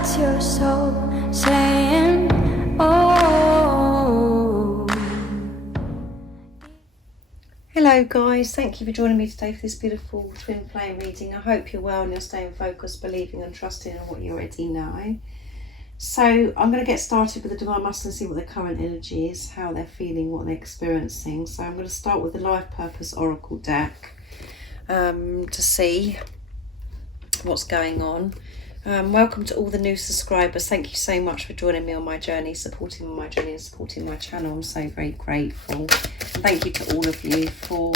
That's your soul saying, oh. Hello guys, thank you for joining me today for this beautiful twin flame reading. I hope you're well and you're staying focused, believing and trusting in what you already know. So I'm going to get started with the Divine Masculine and see what their current energy is, how they're feeling, what they're experiencing. So I'm going to start with the Life Purpose Oracle deck to see what's going on. Welcome to all the new subscribers. Thank you so much for joining me on my journey, supporting my journey and supporting my channel. I'm so very grateful. And thank you to all of you for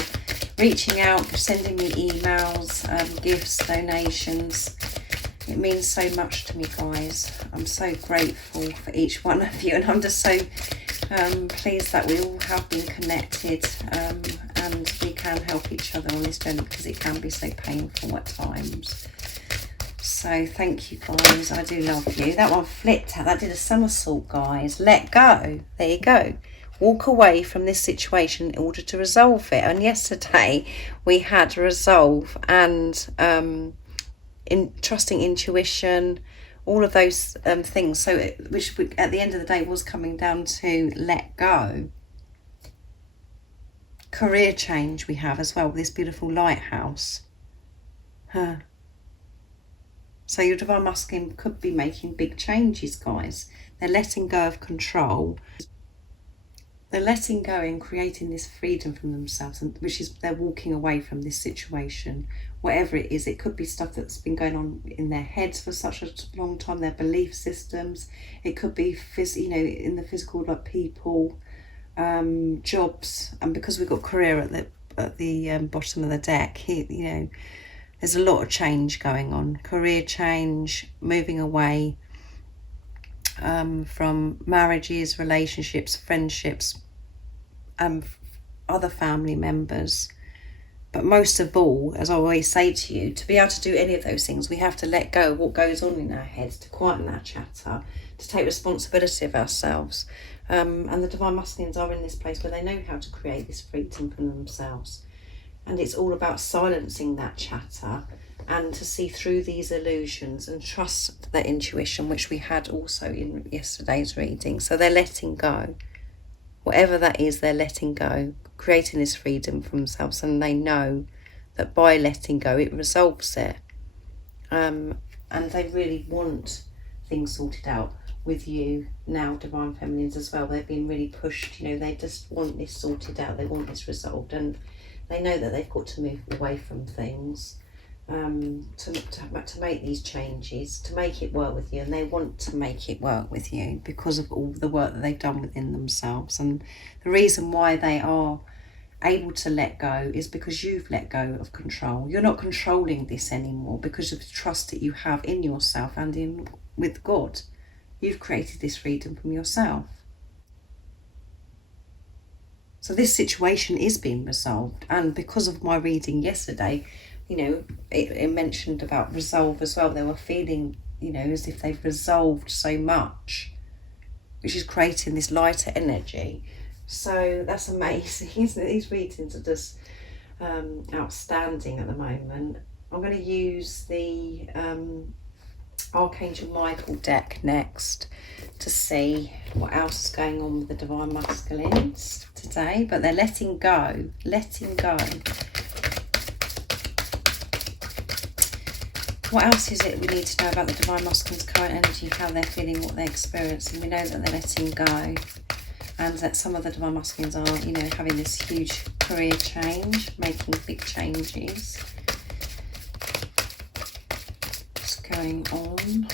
reaching out, for sending me emails, gifts, donations. It means so much to me, guys. I'm so grateful for each one of you, and I'm just so pleased that we all have been connected and we can help each other on this journey, because it can be so painful at times. So thank you guys, I do love you. That one flipped out, that did a somersault, guys. Let go, there you go. Walk away from this situation in order to resolve it. And yesterday we had resolve and trusting intuition, all of those things. So which at the end of the day was coming down to let go. Career change we have as well with this beautiful lighthouse. So your Divine Masculine could be making big changes, guys. They're letting go of control. They're letting go and creating this freedom from themselves, and which is they're walking away from this situation. Whatever it is, it could be stuff that's been going on in their heads for such a long time, their belief systems. It could be, in the physical, like people, jobs. And because we've got career at the bottom of the deck here, there's a lot of change going on. Career change, moving away from marriages, relationships, friendships, other family members. But most of all, as I always say to you, to be able to do any of those things, we have to let go of what goes on in our heads, to quieten our chatter, to take responsibility of ourselves. And the Divine Masculines are in this place where they know how to create this freedom from themselves. And it's all about silencing that chatter and to see through these illusions and trust their intuition, which we had also in yesterday's reading. So they're letting go. Whatever that is, they're letting go, creating this freedom for themselves, and they know that by letting go it resolves it. And they really want things sorted out with you now, Divine Feminines, as well. They've been really pushed, they just want this sorted out, they want this resolved, and they know that they've got to move away from things to make these changes, to make it work with you, and they want to make it work with you because of all the work that they've done within themselves. And the reason why they are able to let go is because you've let go of control. You're not controlling this anymore because of the trust that you have in yourself and with God. You've created this freedom from yourself. So this situation is being resolved, and because of my reading yesterday, it mentioned about resolve as well. They were feeling, as if they've resolved so much, which is creating this lighter energy. So that's amazing, isn't it? These readings are just outstanding at the moment. I'm going to use the Archangel Michael deck next to see what else is going on with the Divine Masculines today. But they're letting go. What else is it we need to know about the Divine Masculine's current energy, how they're feeling, what they're experiencing? We know that they're letting go, and that some of the Divine Masculines are, having this huge career change, making big changes. What's going on?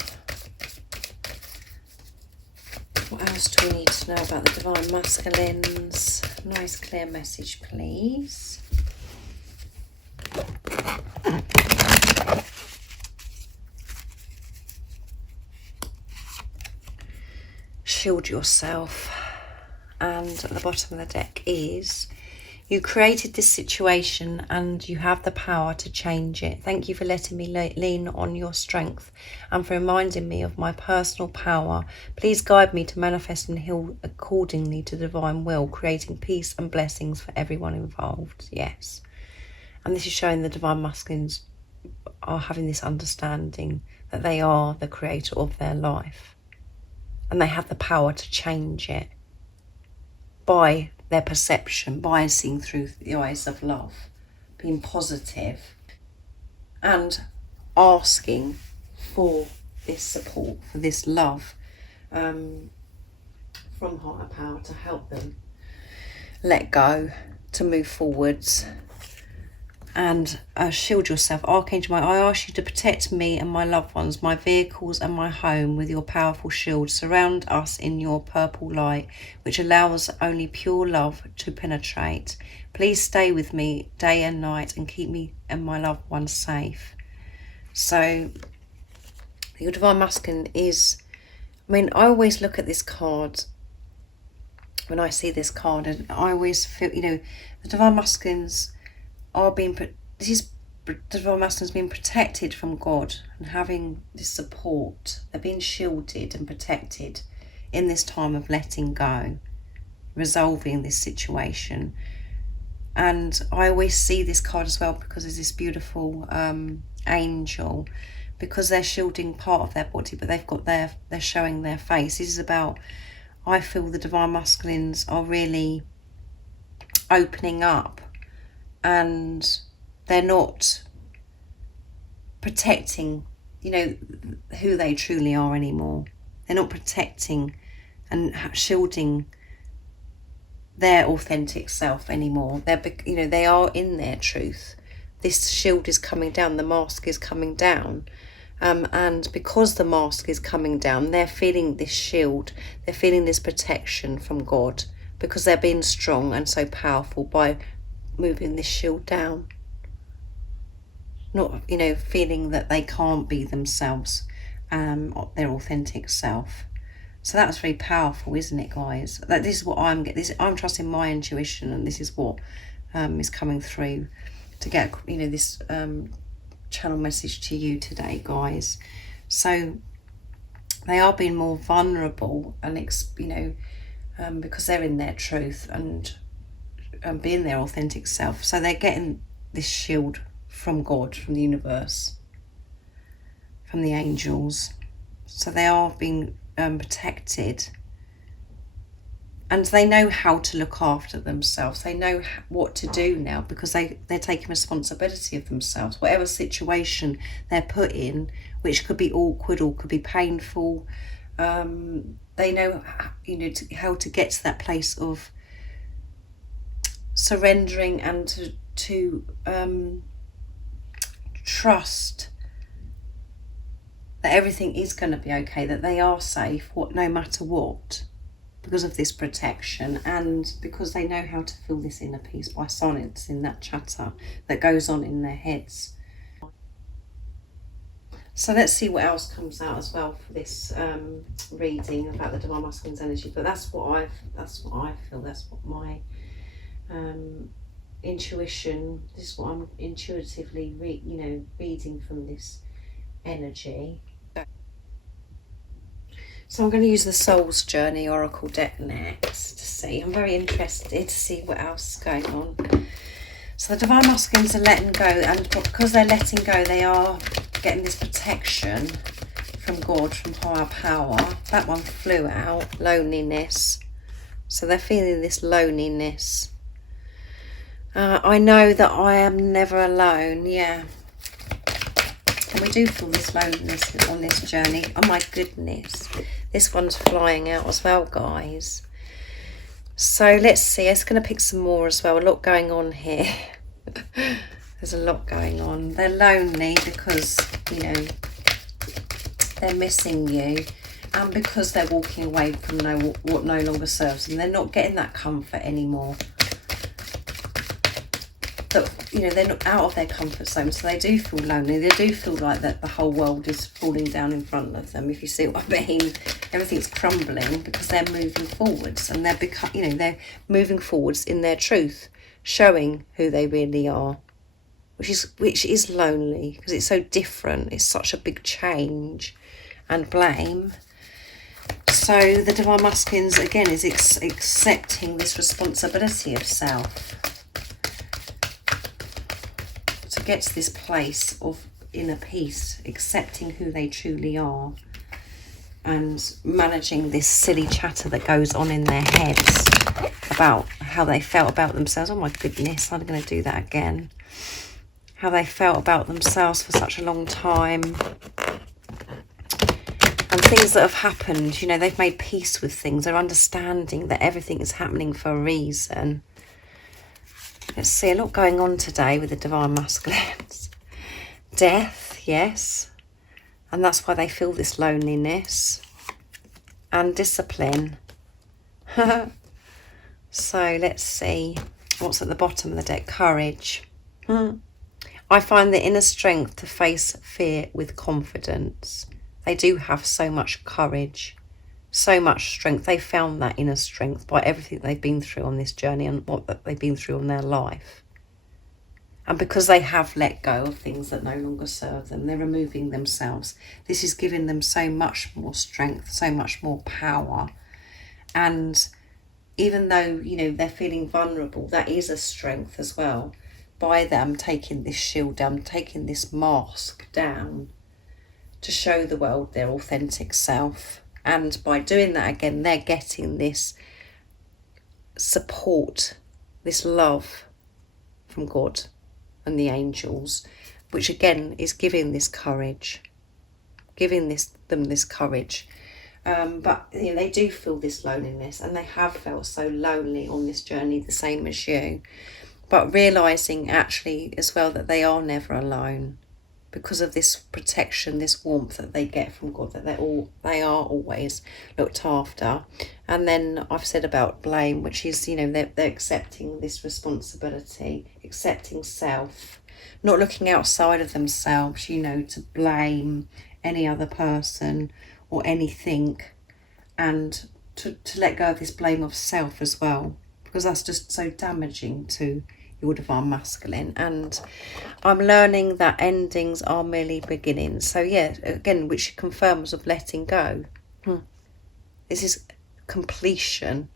What else do we need to know about the Divine Masculines? Nice clear message, please. Shield yourself. And at the bottom of the deck is, you created this situation and you have the power to change it. Thank you for letting me lean on your strength and for reminding me of my personal power. Please guide me to manifest and heal accordingly to divine will, creating peace and blessings for everyone involved. Yes. And this is showing the Divine Masculines are having this understanding that they are the creator of their life, and they have the power to change it by their perception, by seeing through the eyes of love, being positive, and asking for this support, for this love from higher power to help them let go, to move forwards, and shield yourself. Archangel Michael, I ask you to protect me and my loved ones, my vehicles and my home with your powerful shield. Surround us in your purple light, which allows only pure love to penetrate. Please stay with me day and night and keep me and my loved ones safe. So your Divine Masculine is, I mean, I always look at this card, when I see this card, and I always feel, you know, the Divine Masculines are being, Divine Masculines being protected from God and having this support. They're being shielded and protected in this time of letting go, resolving this situation. And I always see this card as well because there's this beautiful angel, because they're shielding part of their body, but they're showing their face. This is about, I feel the Divine Masculines are really opening up, and they're not protecting, you know, who they truly are anymore. They're not protecting and shielding their authentic self anymore. You know, they are in their truth. This shield is coming down, the mask is coming down. And because the mask is coming down, they're feeling this shield, they're feeling this protection from God, because they're being strong and so powerful by moving this shield down. Not, you know, feeling that they can't be themselves, their authentic self. So that's very powerful, isn't it, guys? This is what I'm getting. I'm trusting my intuition, and this is what is coming through to get, you know, this channel message to you today, guys. So they are being more vulnerable, and you know, because they're in their truth and being their authentic self. So they're getting this shield from God, from the universe, from the angels. So they are being protected, and they know how to look after themselves. They know what to do now, because they're taking responsibility of themselves. Whatever situation they're put in, which could be awkward or could be painful, they know, you know, how to get to that place of surrendering and to trust that everything is going to be okay, that they are safe, no matter what, because of this protection, and because they know how to feel this inner peace by silencing that chatter that goes on in their heads. So let's see what else comes out as well for this reading about the Divine Masculine's energy. But that's what I feel. That's what my intuition. This is what I'm intuitively reading from this energy. So I'm going to use the Soul's Journey Oracle deck next to see. I'm very interested to see what else is going on. So the Divine Masculines are letting go, and because they're letting go, they are getting this protection from God, from higher power. That one flew out, loneliness. So they're feeling this loneliness. I know that I am never alone, yeah. And we do feel this loneliness on this journey. Oh my goodness. This one's flying out as well, guys. So let's see. It's going to pick some more as well. A lot going on here. There's a lot going on. They're lonely because, you know, they're missing you. And because they're walking away from what no longer serves them. They're not getting that comfort anymore. That, you know, they're not out of their comfort zone, so they do feel lonely. They do feel like that the whole world is falling down in front of them, if you see what I mean. Everything's crumbling because they're moving forwards, and they're moving forwards in their truth, showing who they really are, which is lonely because it's so different. It's such a big change and blame. So the Divine Masculines again is accepting this responsibility of self. To get to this place of inner peace, accepting who they truly are, and managing this silly chatter that goes on in their heads about how they felt about themselves. Oh my goodness, I'm going to do that again. How they felt about themselves for such a long time. And things that have happened, you know, they've made peace with things. They're understanding that everything is happening for a reason. Let's see, a lot going on today with the Divine Masculines. Death, yes. And that's why they feel this loneliness. And discipline. So let's see what's at the bottom of the deck. Courage. I find the inner strength to face fear with confidence. They do have so much courage, so much strength. They found that inner strength by everything they've been through on this journey and what they've been through in their life. And because they have let go of things that no longer serve them, they're removing themselves. This is giving them so much more strength, so much more power. And even though, you know, they're feeling vulnerable, that is a strength as well. By them taking this shield down, taking this mask down, to show the world their authentic self. And by doing that again, they're getting this support, this love from God and the angels, which again is giving this courage, giving them this courage. But you know, they do feel this loneliness, and they have felt so lonely on this journey, the same as you. But realising actually as well that they are never alone, because of this protection, this warmth that they get from God, that they are always looked after. And then I've said about blame, which is, you know, they're accepting this responsibility, accepting self, not looking outside of themselves, you know, to blame any other person or anything, and to let go of this blame of self as well, because that's just so damaging to your Divine Masculine. And I'm learning that endings are merely beginnings. So yeah, again, which confirms of letting go. This is completion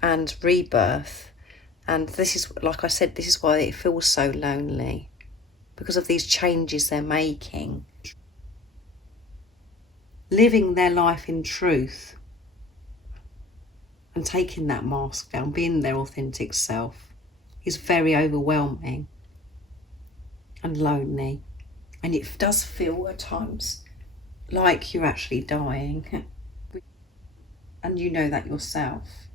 and rebirth. And this is, like I said, this is why it feels so lonely, because of these changes they're making. Living their life in truth and taking that mask down, being their authentic self, is very overwhelming and lonely. And it does feel at times like you're actually dying. And you know that yourself.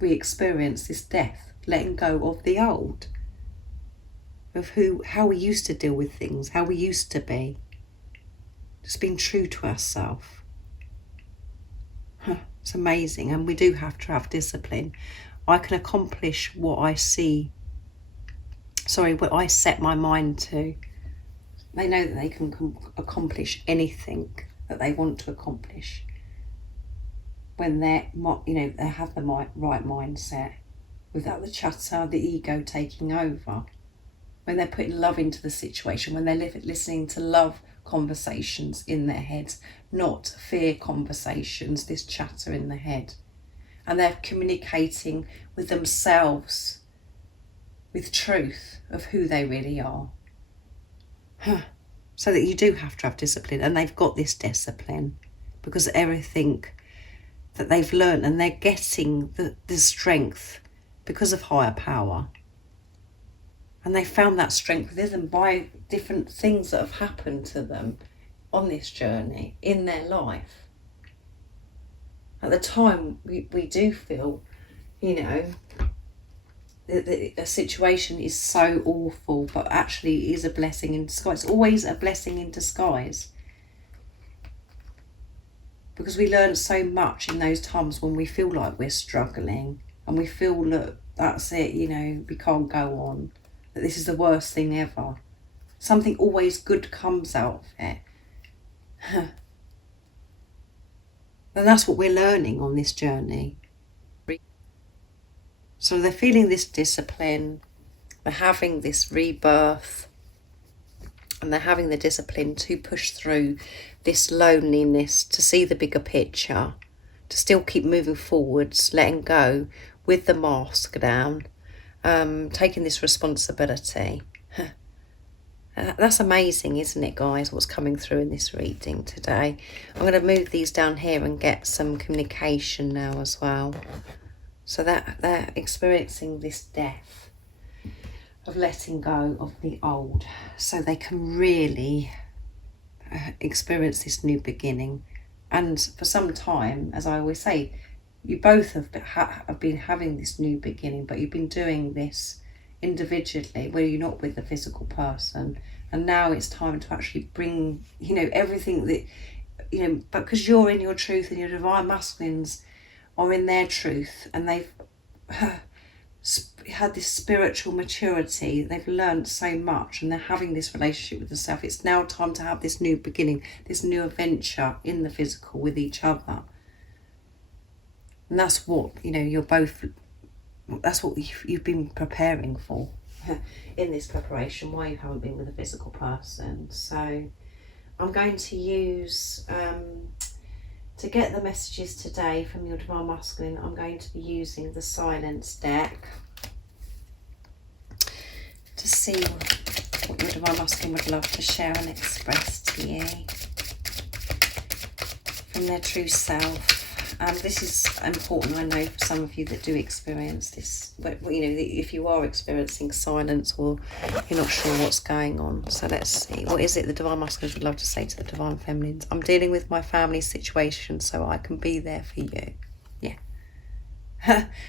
We experience this death, letting go of the old, of how we used to deal with things, how we used to be. Just being true to ourselves. It's amazing. And we do have to have discipline. I can accomplish what I set my mind to. They know that they can accomplish anything that they want to accomplish when they have the right mindset, without the chatter, the ego taking over. When they're putting love into the situation, when they're listening to love conversations in their heads, not fear conversations, this chatter in the head. And they're communicating with themselves with truth of who they really are. So that you do have to have discipline, and they've got this discipline because of everything that they've learned, and they're getting the strength because of higher power. And they found that strength within them by different things that have happened to them on this journey in their life. At the time, we do feel, you know, a situation is so awful, but actually it is a blessing in disguise. It's always a blessing in disguise. Because we learn so much in those times when we feel like we're struggling and we feel, look, that's it, you know, we can't go on, that this is the worst thing ever. Something always good comes out of it. And that's what we're learning on this journey. So they're feeling this discipline, they're having this rebirth, and they're having the discipline to push through this loneliness, to see the bigger picture, to still keep moving forwards, letting go with the mask down, taking this responsibility. That's amazing, isn't it, guys, what's coming through in this reading today. I'm going to move these down here and get some communication now as well. So that they're experiencing this death of letting go of the old, so they can really experience this new beginning. And for some time, as I always say, you both have been having this new beginning, but you've been doing this individually where you're not with the physical person, and now it's time to actually bring, you know, everything that, you know, but because you're in your truth and your divine masculines are in their truth, and they've had this spiritual maturity, they've learned so much, and they're having this relationship with the self. It's now time to have this new beginning, this new adventure in the physical with each other. And that's what, you know, you're both, that's what you've been preparing for in this preparation, why you haven't been with a physical person. So I'm going to use, to get the messages today from your divine masculine, I'm going to be using the silence deck to see what your divine masculine would love to share and express to you from their true self. This is important, I know, for some of you that do experience this, but you know, if you are experiencing silence or you're not sure what's going on. So let's see, what is it the divine masculines would love to say to the divine feminines? I'm dealing with my family situation so I can be there for you. Yeah.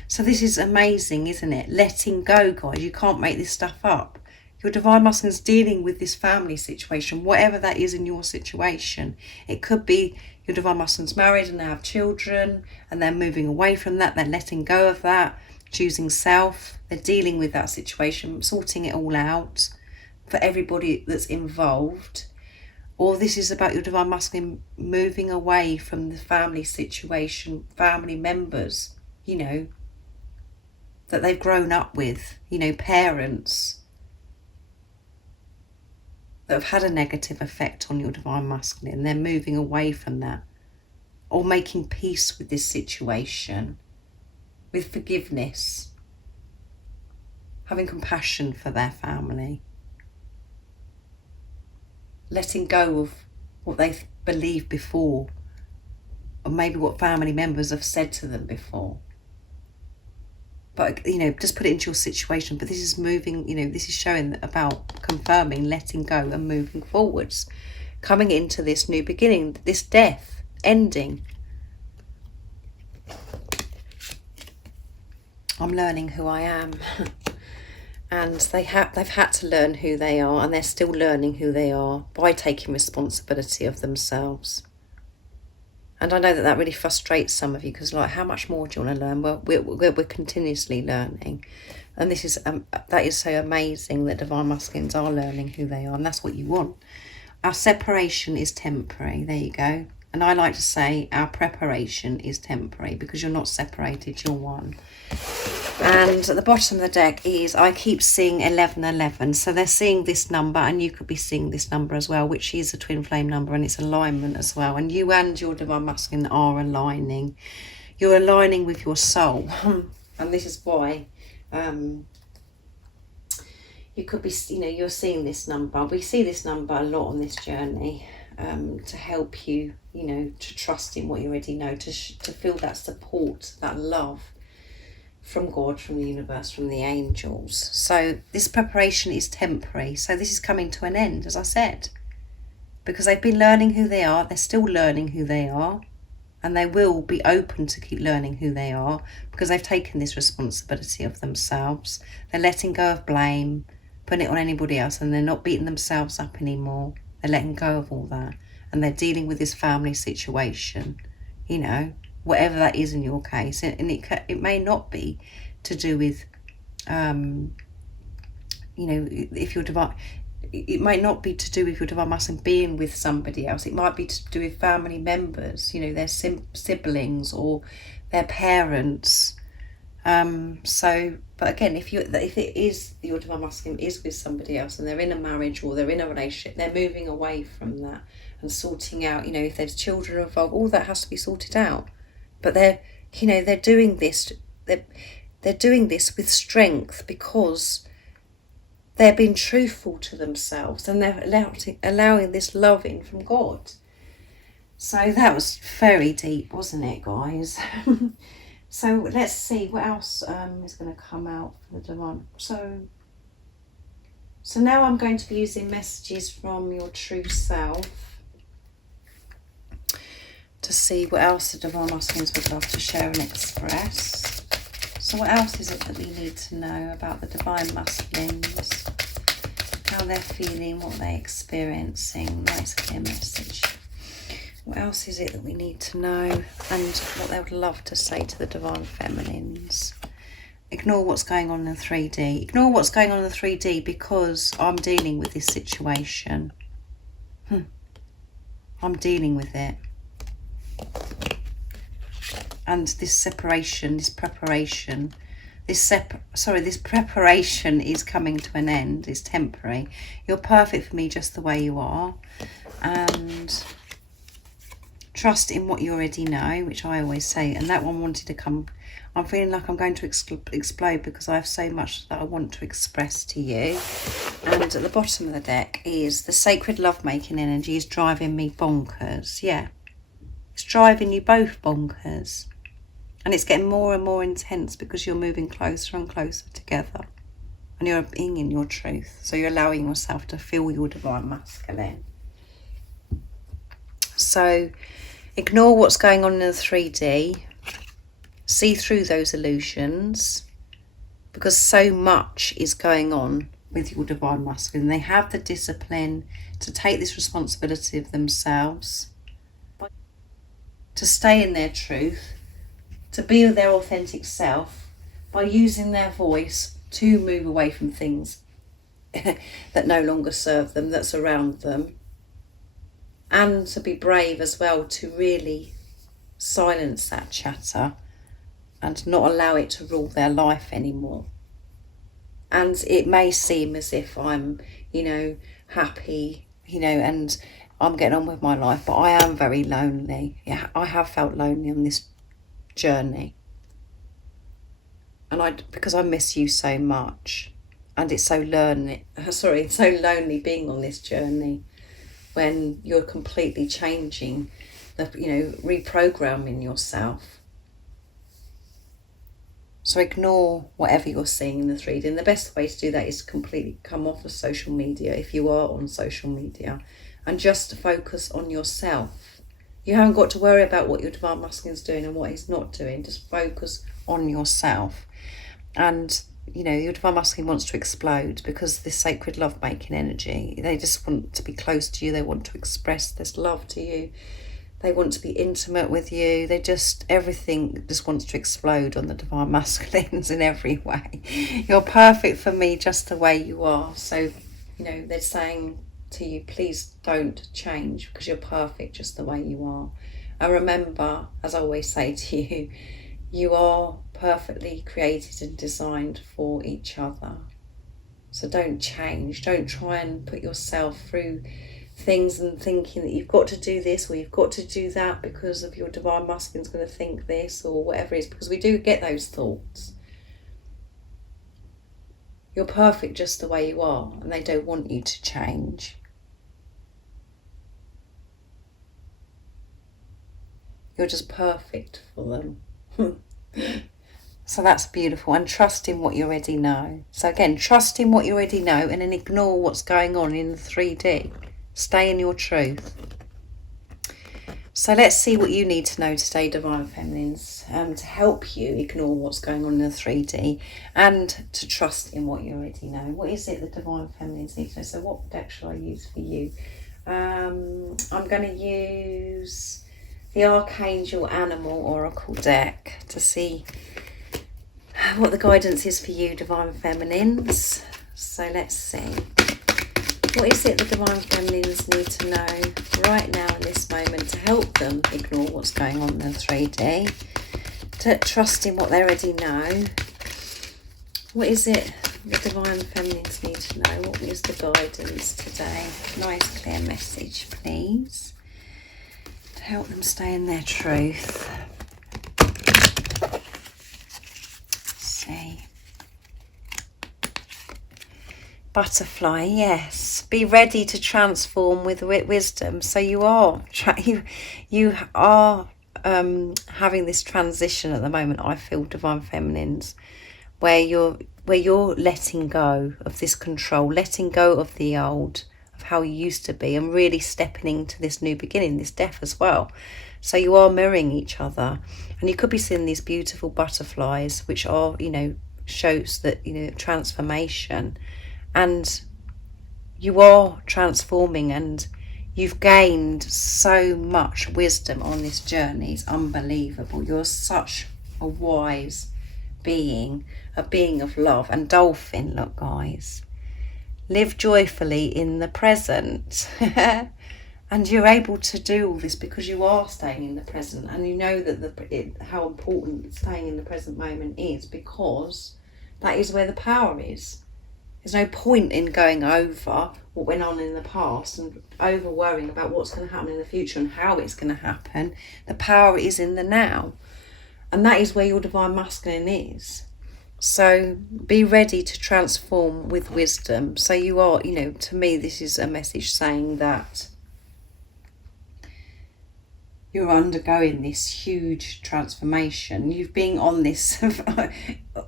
So this is amazing, isn't it? Letting go, guys. You can't make this stuff up. Your divine masculine's dealing with this family situation, whatever that is in your situation. It could be your divine masculine's married and they have children and they're moving away from that. They're letting go of that, choosing self. They're dealing with that situation, sorting it all out for everybody that's involved. Or this is about your divine masculine moving away from the family situation, family members, you know, that they've grown up with, you know, parents that have had a negative effect on your divine masculine. They're moving away from that, or making peace with this situation, with forgiveness, having compassion for their family, letting go of what they believed before, or maybe what family members have said to them before. But, you know, just put it into your situation. But this is moving, you know, this is showing about confirming, letting go and moving forwards. Coming into this new beginning, this death, ending. I'm learning who I am. And they've had to learn who they are, and they're still learning who they are by taking responsibility of themselves. And I know that that really frustrates some of you, because, like, how much more do you want to learn? Well, we're continuously learning. And this is that is so amazing that divine masculines are learning who they are, and that's what you want. Our separation is temporary. There you go. And I like to say our preparation is temporary, because you're not separated, you're one. And at the bottom of the deck is, I keep seeing 1111. So they're seeing this number, and you could be seeing this number as well, which is a twin flame number, and it's alignment as well. And you and your divine masculine are aligning. You're aligning with your soul. And this is why you could be, you know, you're seeing this number. We see this number a lot on this journey, to help you, you know, to trust in what you already know, to feel that support, that love from God, from the universe, from the angels. So this preparation is temporary. So this is coming to an end, as I said, because they've been learning who they are. They're still learning who they are, and they will be open to keep learning who they are, because they've taken this responsibility of themselves. They're letting go of blame, putting it on anybody else, and they're not beating themselves up anymore. They're letting go of all that, and they're dealing with this family situation, you know, whatever that is in your case. And it may not be to do with, you know, if you're divine, it might not be to do with your divine masculine being with somebody else. It might be to do with family members, you know, their siblings or their parents. So, but again, if it is your divine masculine is with somebody else, and they're in a marriage or they're in a relationship, they're moving away from that and sorting out, you know, if there's children involved, all that has to be sorted out. But they're, you know, they're doing this, they're doing this with strength, because they're being truthful to themselves, and they're allowing this love in from God. So that was very deep, wasn't it, guys? So let's see what else is going to come out for the divine. So now I'm going to be using messages from your true self to see what else the divine masculines would love to share and express. So what else is it that we need to know about the divine masculines? How they're feeling, what they're experiencing. Nice clear message. What else is it that we need to know, and what they would love to say to the divine feminines? Ignore what's going on in the 3D. Ignore what's going on in the 3D because I'm dealing with this situation. I'm dealing with it. And this separation, this preparation, this preparation is coming to an end. It's temporary. You're perfect for me just the way you are. And trust in what you already know, which I always say. And that one wanted to come. I'm feeling like I'm going to explode because I have so much that I want to express to you. And at the bottom of the deck is the sacred lovemaking energy is driving me bonkers. Yeah. It's driving you both bonkers. And it's getting more and more intense because you're moving closer and closer together. And you're being in your truth. So you're allowing yourself to feel your divine masculine. So ignore what's going on in the 3D. See through those illusions. Because so much is going on with your divine masculine. They have the discipline to take this responsibility of themselves. To stay in their truth. To be their authentic self by using their voice to move away from things that no longer serve them, that surround them, and to be brave as well to really silence that chatter and not allow it to rule their life anymore. And it may seem as if I'm, happy, and I'm getting on with my life, but I am very lonely. Yeah, I have felt lonely on this journey, and because I miss you so much, and it's so lonely being on this journey when you're completely changing, reprogramming yourself. So ignore whatever you're seeing in the 3D, and the best way to do that is to completely come off of social media if you are on social media, and just focus on yourself. You haven't got to worry about what your divine masculine is doing and what he's not doing. Just focus on yourself. And, your divine masculine wants to explode because this sacred love-making energy, they just want to be close to you. They want to express this love to you. They want to be intimate with you. Everything just wants to explode on the divine masculines in every way. You're perfect for me just the way you are. So, they're saying to you, please don't change because you're perfect just the way you are. And remember, as I always say to you, you are perfectly created and designed for each other. So don't change. Don't try and put yourself through things and thinking that you've got to do this or you've got to do that because of your divine masculine's going to think this or whatever it is, because we do get those thoughts. You're perfect just the way you are, and they don't want you to change. You're just perfect for them. So that's beautiful. And trust in what you already know. So again, trust in what you already know and then ignore what's going on in the 3D. Stay in your truth. So let's see what you need to know today, Divine Feminines, to help you ignore what's going on in the 3D and to trust in what you already know. What is it the Divine Feminines need to know? So what deck shall I use for you? I'm going to use the Archangel Animal Oracle deck to see what the guidance is for you, Divine Feminines. So let's see. What is it the Divine Feminines need to know right now in this moment to help them ignore what's going on in the 3D? To trust in what they already know. What is it the Divine Feminines need to know? What is the guidance today? Nice clear message, please. To help them stay in their truth. Let's see. Butterfly, yes. Be ready to transform with wisdom. So you are having this transition at the moment. I feel, Divine Feminines, where you're letting go of this control, letting go of the old, of how you used to be, and really stepping into this new beginning, this death as well. So you are mirroring each other, and you could be seeing these beautiful butterflies, which are, shows that, transformation. And you are transforming, and you've gained so much wisdom on this journey. It's unbelievable. You're such a wise being, a being of love. And dolphin, look guys, live joyfully in the present. And you're able to do all this because you are staying in the present, and you know that how important staying in the present moment is, because that is where the power is. There's no point in going over what went on in the past and over worrying about what's going to happen in the future and how it's going to happen. The power is in the now. And that is where your Divine Masculine is. So be ready to transform with wisdom. So you are, to me, this is a message saying that you're undergoing this huge transformation. You've been on this,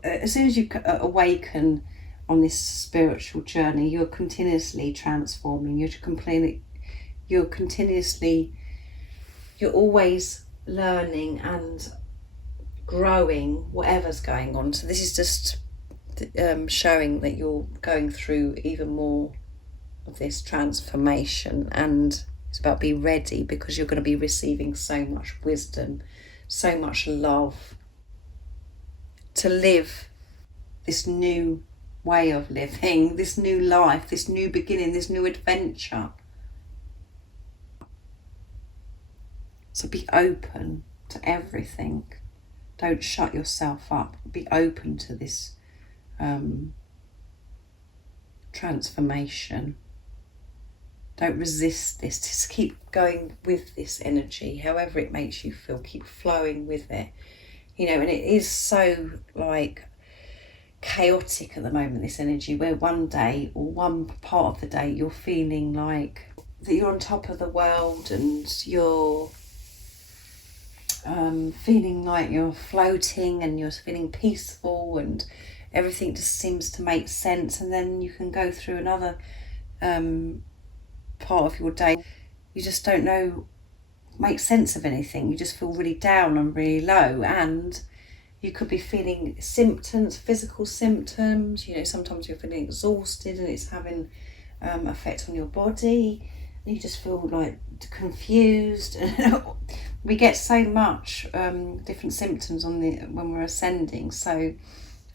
as soon as you awaken on this spiritual journey, you're continuously transforming. You're always learning and growing, whatever's going on. So this is just showing that you're going through even more of this transformation, and it's about be ready, because you're going to be receiving so much wisdom, so much love, to live this new way of living, this new life, this new beginning, this new adventure. So be open to everything. Don't shut yourself up. Be open to this transformation. Don't resist this. Just keep going with this energy, however it makes you feel. Keep flowing with it. And it is so chaotic at the moment, this energy, where one day or one part of the day you're feeling like that you're on top of the world, and you're feeling like you're floating, and you're feeling peaceful, and everything just seems to make sense. And then you can go through another part of your day, you just don't know, make sense of anything. You just feel really down and really low, and you could be feeling symptoms, physical symptoms. Sometimes you're feeling exhausted and it's having effect on your body. And you just feel like confused. We get so much different symptoms when we're ascending. So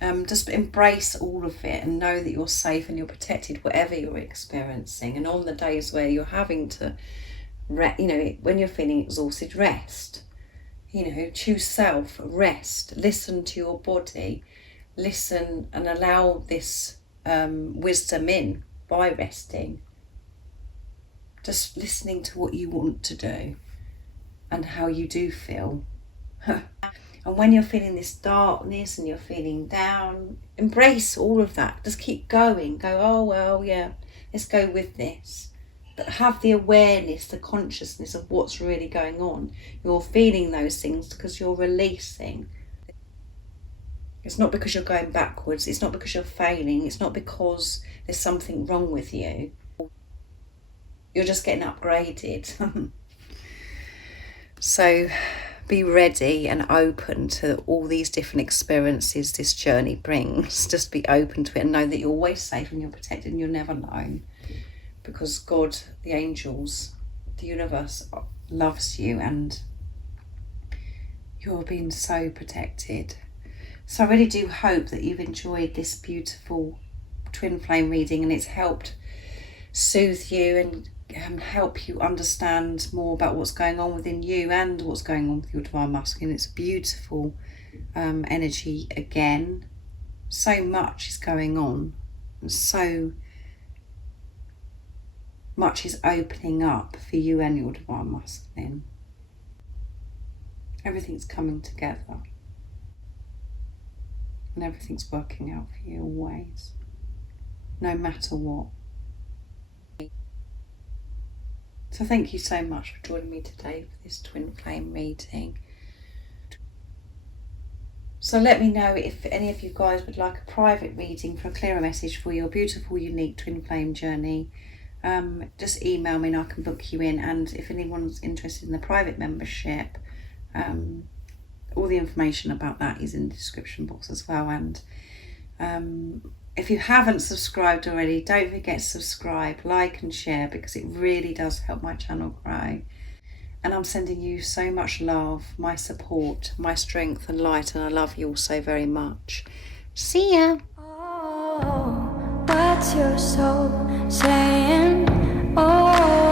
just embrace all of it and know that you're safe and you're protected, whatever you're experiencing. And on the days where you're having to, when you're feeling exhausted, rest. Choose self, rest, listen to your body, listen and allow this wisdom in by resting. Just listening to what you want to do and how you do feel. And when you're feeling this darkness and you're feeling down, embrace all of that. Just keep going. Go, oh, well, yeah, let's go with this. But have the awareness, the consciousness of what's really going on. You're feeling those things because you're releasing. It's not because you're going backwards. It's not because you're failing. It's not because there's something wrong with you. You're just getting upgraded. So be ready and open to all these different experiences this journey brings. Just be open to it and know that you're always safe and you're protected and you're never alone. Because God, the angels, the universe loves you, and you're being so protected. So I really do hope that you've enjoyed this beautiful twin flame reading, and it's helped soothe you and help you understand more about what's going on within you and what's going on with your Divine Masculine. It's a beautiful energy again. So much is going on, and so much is opening up for you and your Divine Masculine. Everything's coming together and everything's working out for you always. no matter what. So thank you so much for joining me today for this twin flame reading. So let me know if any of you guys would like a private reading for a clearer message for your beautiful, unique twin flame journey. Just email me and I can book you in. And if anyone's interested in the private membership, all the information about that is in the description box as well. And if you haven't subscribed already, don't forget to subscribe, like and share, because it really does help my channel grow. And I'm sending you so much love, my support, my strength and light, and I love you all so very much. See ya! Oh, what's your soul saying? Oh.